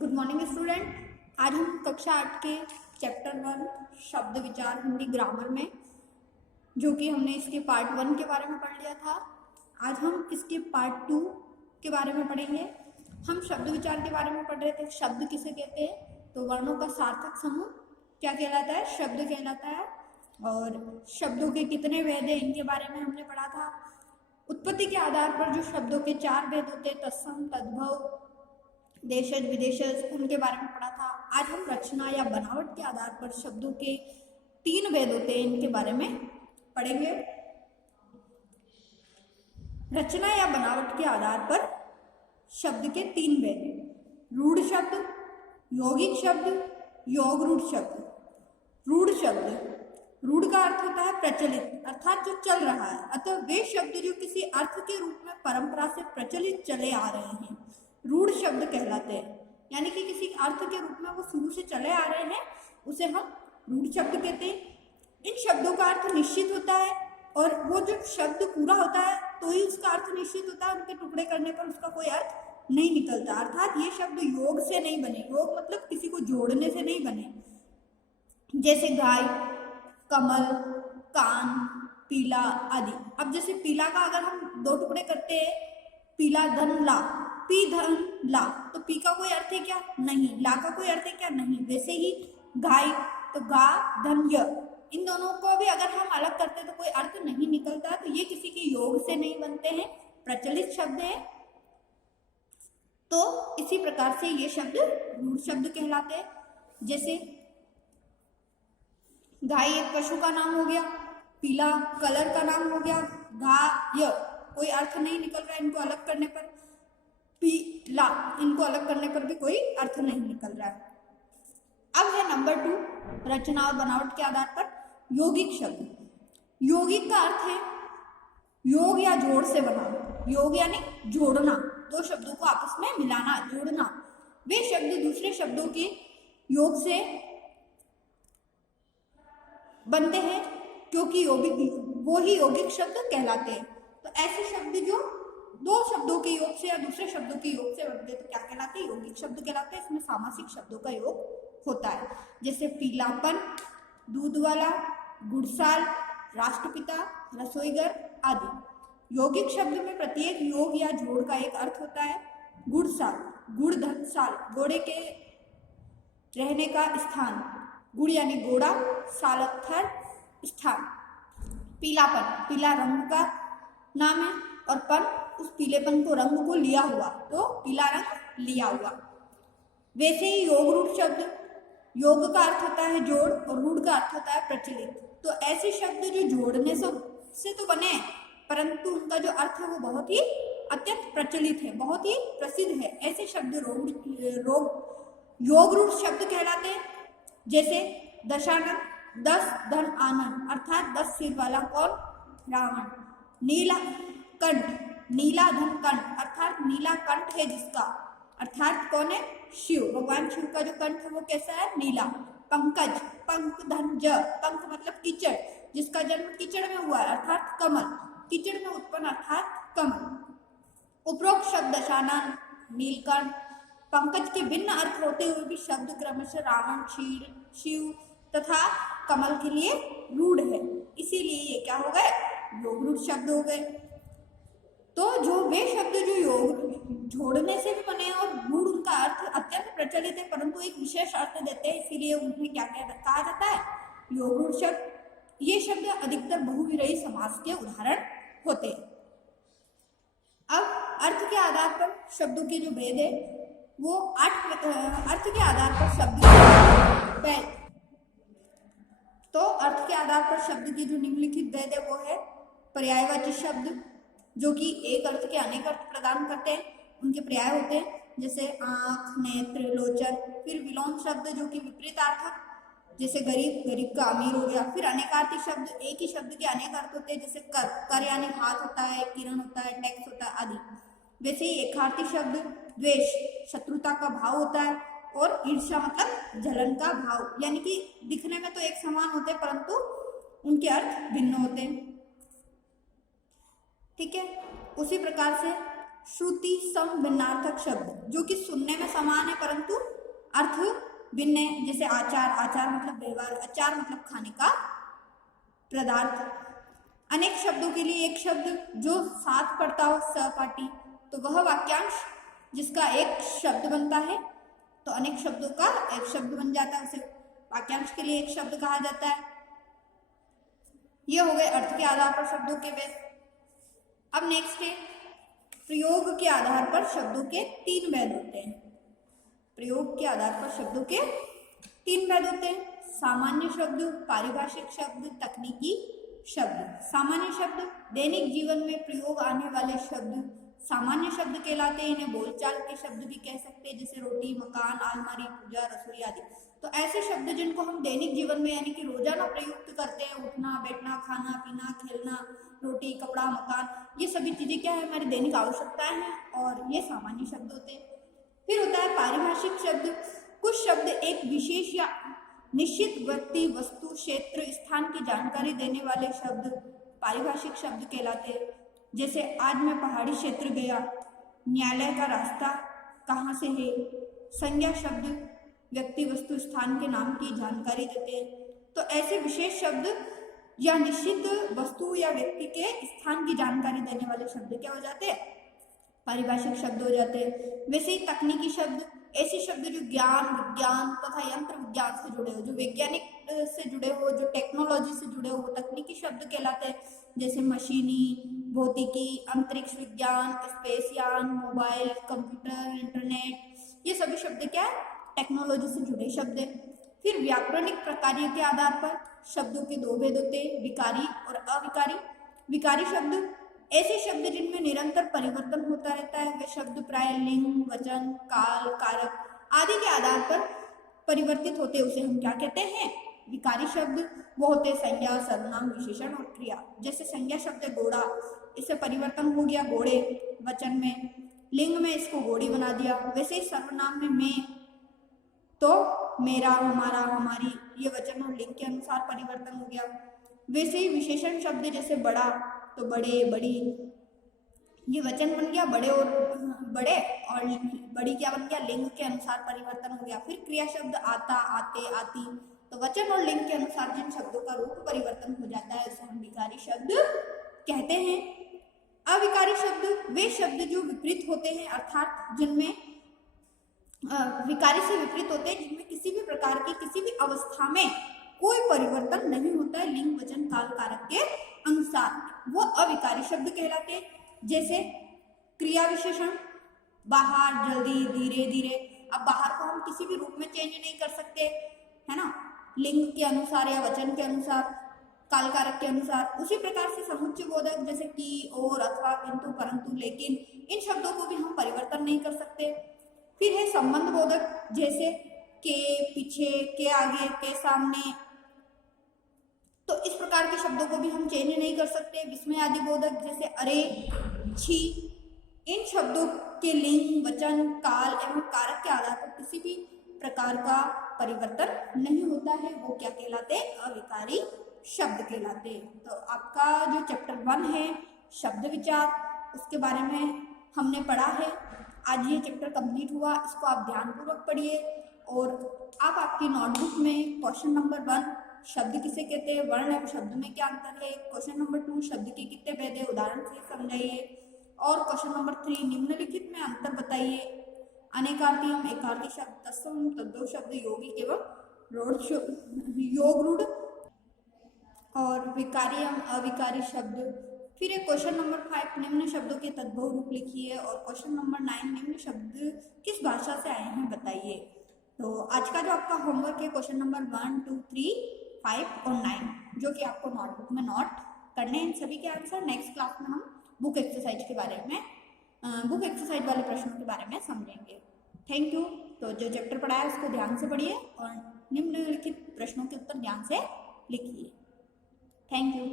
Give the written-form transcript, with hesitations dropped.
Good morning student. आज हम कक्षा 8 के चैप्टर 1 शब्द विचार हिंदी ग्रामर में, जो कि हमने इसके पार्ट 1 के बारे में पढ़ लिया था, आज हम इसके पार्ट 2 के बारे में पढ़ेंगे। हम शब्द विचार के बारे में पढ़ रहे थे। शब्द किसे कहते हैं? तो वर्णों का सार्थक समूह क्या कहलाता है? शब्द कहलाता है। और शब्दों के कितने भेद हैं, इनके बारे में हमने पढ़ा था। उत्पत्ति के आधार पर जो शब्दों के 4 भेद होते हैं, तत्सम, तद्भव, देशज, विदेशज, उनके बारे में पढ़ा था। आज हम रचना या बनावट के आधार पर शब्दों के 3 भेद होते हैं, इनके बारे में पढ़ेंगे। रचना या बनावट के आधार पर शब्द के 3 भेद: रूढ़ शब्द, यौगिक शब्द, योग रूढ़ शब्द। रूढ़ शब्द, रूढ़ का अर्थ होता है प्रचलित, अर्थात जो चल रहा है। अतः वे शब्द जो किसी अर्थ के रूप में परंपरा से प्रचलित चले आ रहे हैं, रूढ़ शब्द कहलाते हैं। यानी कि किसी अर्थ के रूप में वो शुरू से चले आ रहे हैं, उसे हम रूढ़ शब्द कहते हैं। इन शब्दों का अर्थ निश्चित होता है, और वो जो शब्द पूरा होता है तो ही उसका अर्थ निश्चित होता है। उनके टुकड़े करने पर उसका कोई अर्थ नहीं निकलता। अर्थात ये शब्द योग से नहीं बने। योग मतलब किसी को जोड़ने से नहीं बने। जैसे गाय, कमल, कान, पीला आदि। अब जैसे पीला का अगर हम 2 टुकड़े करते हैं, पीला धन ला, पी धन ला, तो पी का कोई अर्थ है क्या? नहीं। ला का कोई अर्थ है क्या? नहीं। वैसे ही गाय, तो गा धन य, इन दोनों को भी अगर हम अलग करते हैं तो कोई अर्थ नहीं निकलता। तो ये किसी के योग से नहीं बनते हैं, प्रचलित शब्द है। तो इसी प्रकार से ये शब्द रूढ़ शब्द कहलाते हैं। जैसे गाय एक पशु का नाम हो गया, पीला कलर का नाम हो गया, गाय कोई अर्थ नहीं निकल रहा इनको अलग करने पर, पीला इनको अलग करने पर भी कोई अर्थ नहीं निकल रहा है। अब है नंबर 2, रचना और बनावट के आधार पर यौगिक शब्द। यौगिक का अर्थ है योग या जोड़ से बना। योग यानी जोड़ना, 2 शब्दों को आपस में मिलाना, जोड़ना। वे शब्द दूसरे शब्दों के योग से बनते हैं, क्योंकि वो ही यौगिक शब्द कहलाते हैं। तो ऐसे शब्द जो 2 शब्दों के योग से या दूसरे शब्दों के योग से बनते हैं तो क्या कहलाते हैं? यौगिक शब्द कहलाते हैं। इसमें सामासिक शब्दों का योग होता है। जैसे पीलापन, दूध वाला, गुड़साल, राष्ट्रपिता, रसोईघर आदि। यौगिक शब्द में प्रत्येक योग या जोड़ का एक अर्थ होता है। गुड़साल, गुड़ धन साल, घोड़े के रहने का स्थान। गुड़ यानी घोड़ा, सालथर स्थान। पीलापन, पीला रंग का नाम है, और पन उस पीलेपन को, रंग को लिया हुआ, तो पीला रंग लिया हुआ। वैसे ही योग रूढ़ शब्द, योग का अर्थ होता है जोड़ और रूढ़ का अर्थ होता है प्रचलित। तो ऐसे शब्द जो जोड़ने से तो बने, परंतु उनका जो अर्थ है वो बहुत ही अत्यंत प्रचलित है, बहुत ही प्रसिद्ध है। ऐसे शब्द योग रूढ़ शब्द कहलाते हैं। जैसे दशानन, 10 धन आनंद, अर्थात 10 सिर वाला कौन? रावण। नीला कंठ, नीला धन कंठ, अर्थात नीला कंठ है जिसका, अर्थात कौन है? शिव। भगवान शिव का जो कंठ है वो कैसा है? नीला। पंकज, पंक धन ज, पंक मतलब कीचड़, जिसका जन्म कीचड़ में हुआ है, अर्थात कमल। कीचड़ में उत्पन्न अर्थात कमल। उपरोक्त शब्द दशानन, नीलकंठ, पंकज के भिन्न अर्थ होते हुए भी शब्द क्रमशः रावण, क्षीर, शिव तथा कमल के लिए रूढ़ है। इसीलिए ये क्या हो गए? योग रूढ़ शब्द हो गए। तो जो वे शब्द जो योग जोड़ने से भी बने और रूढ़ उनका अर्थ अत्यंत प्रचलित है, परंतु एक विशेष अर्थ देते हैं, इसीलिए उन्हें क्या कहा जाता है? योग रूढ़ शब्द। ये शब्द अधिकतर बहुविरही समास के उदाहरण होते हैं। अब अर्थ के आधार पर शब्दों के जो भेद है वो 8 अर्थ के आधार पर शब्द भेद। तो अर्थ के आधार पर शब्द के जो निम्नलिखित भेद है वो है पर्यायवाची शब्द, जो कि एक अर्थ के अनेक अर्थ प्रदान करते हैं, उनके पर्याय होते हैं। जैसे आंख, नेत्र, लोचन। फिर विलोम शब्द, जो कि विपरीतार्थक, जैसे गरीब, गरीब का अमीर हो गया। फिर अनेकार्थी शब्द, एक ही शब्द के अनेक अर्थ होते हैं, जैसे कर यानी हाथ होता है, किरण होता है, टैक्स होता है आदि। वैसे ही एकार्थी शब्द, द्वेष, शत्रुता का भाव होता है, और ईर्ष्या मतलब जलन का भाव, यानी कि दिखने में तो एक समान होते हैं परंतु उनके अर्थ भिन्न होते हैं। ठीक है। उसी प्रकार से श्रुति सम भिन्नार्थक शब्द जो कि सुनने में समान है परंतु अर्थ भिन्न है, जैसे आचार, आचार मतलब व्यवहार, अचार मतलब खाने का पदार्थ। अनेक शब्दों के लिए एक शब्द जो साथ पड़ता हो सहपाठी, तो वह वाक्यांश जिसका एक शब्द बनता है, तो अनेक शब्दों का एक शब्द बन जाता है, उसे वाक्यांश के लिए एक शब्द कहा जाता है। ये हो गए अर्थ के आधार पर शब्दों के भेद। अब नेक्स्ट है प्रयोग के आधार पर शब्दों के तीन भेद होते हैं। प्रयोग के आधार पर शब्दों के तीन भेद होते हैं, सामान्य शब्द, पारिभाषिक शब्द, तकनीकी शब्द। सामान्य शब्द दैनिक जीवन में प्रयोग आने वाले शब्द सामान्य शब्द कहलाते हैं। इन्हें बोलचाल के शब्द भी कह सकते हैं, जैसे रोटी, मकान, अलमारी, पूजा, रसोई आदि। तो ऐसे शब्द जिनको हम दैनिक जीवन में यानी कि रोजाना प्रयुक्त करते हैं, उठना, बैठना, खाना, पीना, खेलना, रोटी, कपड़ा, मकान, ये सभी चीजें क्या है, हमारी दैनिक आवश्यकताएं हैं और ये सामान्य शब्द होते हैं। फिर होता है पारिभाषिक शब्द। कुछ शब्द एक विशेष या निश्चित व्यक्ति, वस्तु, क्षेत्र, स्थान की जानकारी देने वाले शब्द पारिभाषिक शब्द कहलाते हैं। जैसे आज मैं पहाड़ी क्षेत्र गया, न्यायालय का रास्ता कहाँ से है। संज्ञा शब्द व्यक्ति, वस्तु, स्थान के नाम की जानकारी देते हैं। तो ऐसे विशेष शब्द या निश्चित वस्तु या व्यक्ति के स्थान की जानकारी देने वाले शब्द क्या हो जाते हैं, पारिभाषिक शब्द हो जाते हैं। वैसे ही तकनीकी शब्द ऐसे शब्द जो ज्ञान, विज्ञान तथा यंत्र विज्ञान से जुड़े हो, जो वैज्ञानिक से जुड़े हो, जो टेक्नोलॉजी से जुड़े हो, वो तकनीकी शब्द कहलाते हैं। जैसे मशीनी, भौतिकी, अंतरिक्ष विज्ञान, स्पेसयान, मोबाइल, कंप्यूटर, इंटरनेट, ये सभी शब्द क्या है, टेक्नोलॉजी से जुड़े शब्द है। फिर व्याकरणिक प्रकार्य के आधार पर शब्दों के दो भेद होते हैं, विकारी और अविकारी। विकारी शब्द ऐसे शब्द जिनमें निरंतर परिवर्तन होता रहता है। वे शब्द प्राय लिंग, वचन, काल, कारक आदि के आधार पर परिवर्तित होते हैं, उसे हम क्या कहते हैं, विकारी शब्द। वो होते संज्ञा, सर्वनाम, विशेषण और क्रिया। जैसे संज्ञा शब्द है घोड़ा, इससे परिवर्तन हो गया घोड़े, वचन में, लिंग में इसको घोड़ी बना दिया। वैसे ही सर्वनाम में मैं, तो मेरा, हमारा, हमारी, ये वचन और लिंग के अनुसार परिवर्तन हो गया। वैसे ही विशेषण शब्द जैसे बड़ा, तो बड़े, बड़ी, ये वचन बन गया बड़े, और बड़े, और बड़ी क्या बन गया, लिंग के अनुसार परिवर्तन हो गया। फिर क्रिया शब्द आता, आते, आती, तो वचन और लिंग के अनुसार जिन शब्दों का रूप परिवर्तन हो जाता है उसे हम विकारी शब्द कहते हैं। अविकारी शब्द वे शब्द जो विपरीत होते हैं, अर्थात जिनमें विकारी से विपरीत होते हैं, जिनमें किसी भी प्रकार की किसी भी अवस्था में कोई परिवर्तन नहीं होता है लिंग, वचन, काल, कारक के अनुसार, वो अविकारी शब्द कहलाते हैं। जैसे क्रिया विशेषण बाहर, जल्दी, धीरे धीरे। अब बाहर को हम किसी भी रूप में चेंज नहीं कर सकते, है ना, लिंग के अनुसार या वचन के अनुसार, काल कारक के अनुसार। उसी प्रकार से समुच्चय बोधक जैसे कि, और, अथवा, किंतु, परंतु, लेकिन, इन शब्दों को भी हम परिवर्तन नहीं कर सकते। फिर है संबंध बोधक जैसे के पीछे, के आगे, के सामने, तो इस प्रकार के शब्दों को भी हम चेंज नहीं कर सकते। विस्मय आदि बोधक जैसे अरे, छी, इन शब्दों के लिंग, वचन, काल एवं कारक के आधार पर किसी भी प्रकार का परिवर्तन नहीं होता है, वो क्या कहलाते, अविकारी शब्द कहलाते। तो आपका जो चैप्टर 1 है शब्द विचार, उसके बारे में हमने पढ़ा है। आज ये चैप्टर कंप्लीट हुआ, इसको आप ध्यानपूर्वक पढ़िए और आप आपकी नोटबुक में क्वेश्चन नंबर 1 शब्द किसे कहते हैं, वर्ण एवं शब्द में क्या अंतर है, क्वेश्चन नंबर 2 शब्द के कितने भेद है, उदाहरण से समझाइए, और क्वेश्चन नंबर 3 निम्नलिखित में अंतर बताइए। अनेकार्थी एवं एकार्थी शब्द, तत्सम, तद्भव शब्द, यौगिक एवं योग रूढ़, और विकारी एवं अविकारी शब्द। फिर एक क्वेश्चन नंबर 5 निम्न शब्दों के तद्भव रूप लिखिए, और क्वेश्चन नंबर 9 निम्न शब्द किस भाषा से आए हैं बताइए। तो आज का जो आपका होमवर्क है क्वेश्चन नंबर 1, 2, 3, 5 और 9, जो कि आपको नोटबुक में नोट करने हैं सभी के आंसर। नेक्स्ट क्लास में हम बुक एक्सरसाइज के बारे में, बुक एक्सरसाइज वाले प्रश्नों के बारे में समझेंगे। Thank you. तो जो चैप्टर पढ़ा है उसको ध्यान से पढ़िए और निम्नलिखित प्रश्नों के उत्तर ध्यान से लिखिए। Thank you.